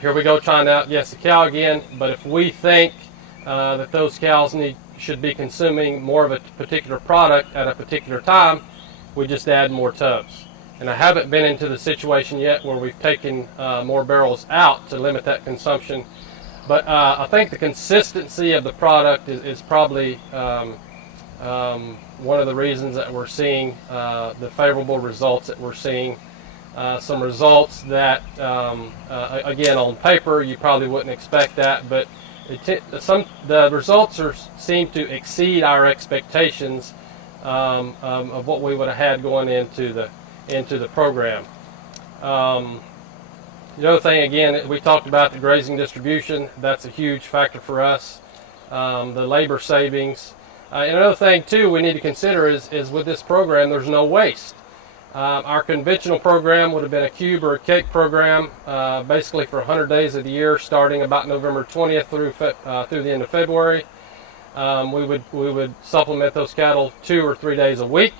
here we go trying to outguess the cow again. But if we think that those cows should be consuming more of a particular product at a particular time, we just add more tubs. And I haven't been into the situation yet where we've taken more barrels out to limit that consumption. But I think the consistency of the product is probably one of the reasons that we're seeing the favorable results that we're seeing. Some results that, again, on paper you probably wouldn't expect that, but the results seem to exceed our expectations of what we would have had going into the program. The other thing, again, we talked about the grazing distribution. That's a huge factor for us. The labor savings. And another thing, too, we need to consider is with this program, there's no waste. Our conventional program would have been a cube or a cake program, basically for 100 days of the year, starting about November 20th through the end of February. We would supplement those cattle 2 or 3 days a week.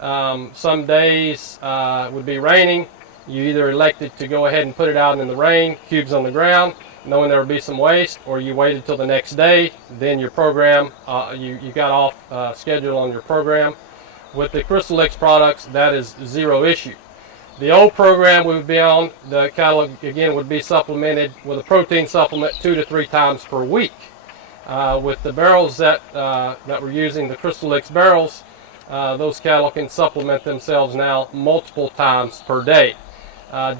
Some days would be raining. You either elected to go ahead and put it out in the rain, cubes on the ground, knowing there would be some waste, or you waited till the next day. Then your program, you got off schedule on your program. With the Crystalyx products, that is zero issue. The old program we would be on, the cattle again would be supplemented with a protein supplement 2 to 3 times per week. With the barrels that we're using, the Crystalyx barrels, those cattle can supplement themselves now multiple times per day.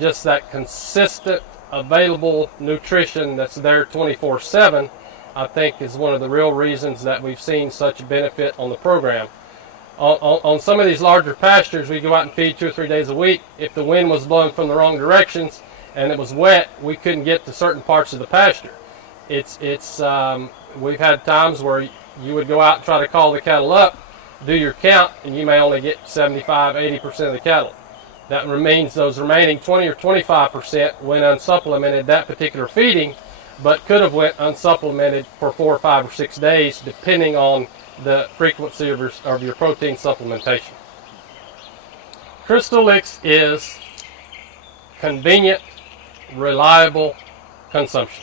Just that consistent, available nutrition that's there 24/7, I think, is one of the real reasons that we've seen such benefit on the program. On some of these larger pastures, we go out and feed 2 or 3 days a week. If the wind was blowing from the wrong directions and it was wet, we couldn't get to certain parts of the pasture. We've had times where you would go out and try to call the cattle up, do your count, and you may only get 75-80% of the cattle. That remains those remaining 20 or 25% went unsupplemented that particular feeding, but could have went unsupplemented for 4 or 5 or 6 days, depending on the frequency of your protein supplementation. Crystalyx is convenient, reliable consumption.